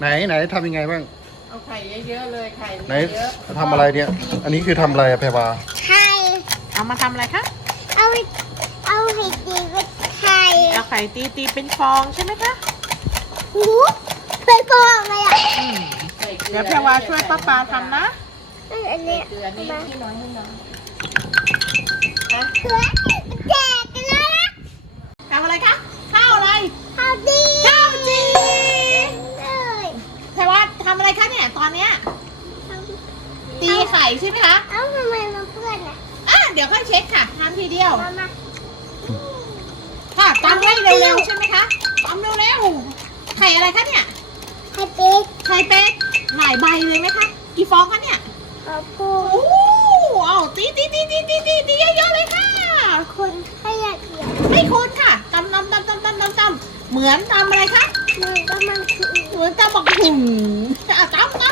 ไหนไหนทำยังไงบ้าง เอาไข่เยอะๆเลยไข่ไหนทำอะไรเนี่ย อันนี้คือทำอะไรอะแพรวาไข่ เอามาทำอะไรคะ เอา เอาไข่ตีเป็นไข่เอาไข่ตีตีเป็นฟองใช่ไหมคะหูเป็นฟองเลยอะเดี๋ยวแพรวาช่วยป้าปาทำนะอันนี้เกลือนี่ที่น้อยให้น้องใช่ไหมคะเอ้าทำไมมันเปื้อนอ่ะอ่ะเดี๋ยวค่อยเช็คค่ะทำทีเดียวค่ะตำเร็วๆใช่ไหมคะตำเร็วๆไข่อะไรคะเนี่ย ไข่เป็กไข่เป็กหลายใบเลยไหมคะกี่ฟองคะเนี่ยโอ้โหตีตีตีตีตีตีตีเยอะเลยค่ะ คนไข่เดียวไม่คนค่ะตำตำตำตำตำตำตำเหมือนตำอะไรคะ เหมือนตำมันเหมือนตำบักหุ่นตำตำ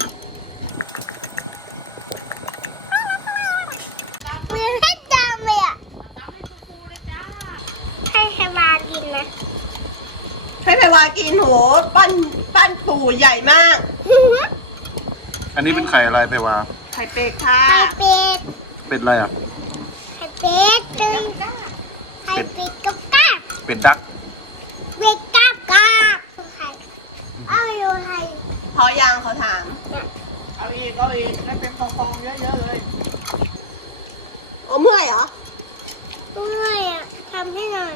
วากินโหปั้นปั้นปูใหญ่มาก อันนี้เป็นไข่อะไรเพวาไข่เป็ดค่ะ ไข่เป็ด เป็ดอะไรอ่ะ ไข่เป็ดไข่เป็ดกับกาเป็ดดักเป็ดกับกาไข่เอาอยู่ไข่ขอยางขอถามเอาอีกเอาอีกได้เป็นฟองๆเยอะๆเลยโอ้เมื่อยเหรอเมื่อยอ่ะทำให้หน่อย